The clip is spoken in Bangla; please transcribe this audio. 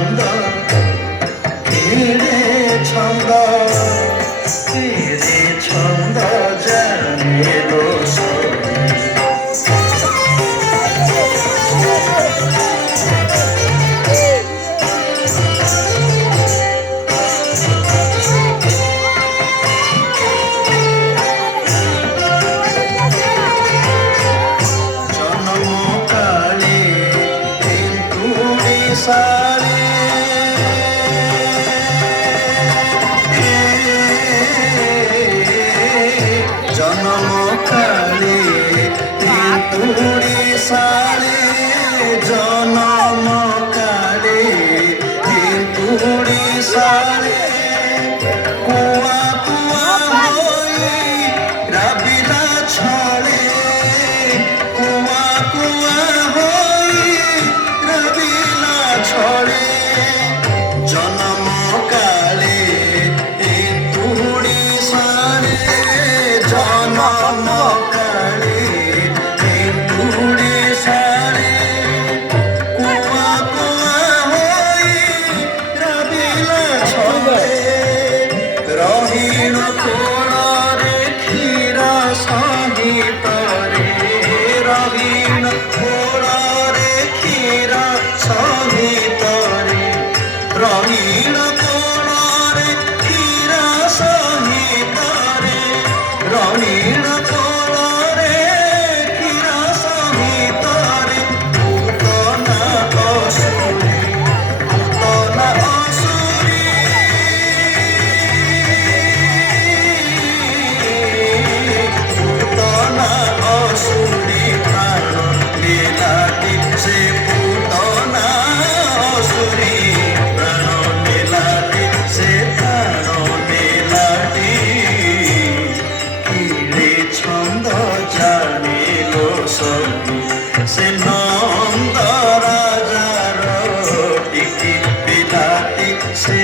ছন্দ কিরে ছন্দ কিরে ছন্দ জানিলো জনমকালে তুড়ি সারে জনমকালে তুড়ি সারে কুয়া কুয়া হই রাবিলা ছড়ে কুয়া কুয়া হই রাবিলা ছড়ে জনমকালে তুড়ি সারে জনমকালে তুড়ি সারে কুয়া কুয়া হই রাবিলা ছড়ে রহিণ কোণরে ক্ষীরা সহিতরে রহিণ কোণরে ক্ষীরা সহিতরে রহিণ কোণরে ক্ষীরা সহিতরে রহিণ কোণরে ক্ষীরা সহিতরে পুতনা অসুরি পুতনা অসুরি পুতনা অসুরি প্রাণ লীলাটি সে পুতনা অসুরি প্রাণ লীলাটি সে প্রাণ লীলাটি কিরে ছন্দ জানিল সখী সে নন্দ রাজার টিকি বিলাটি সে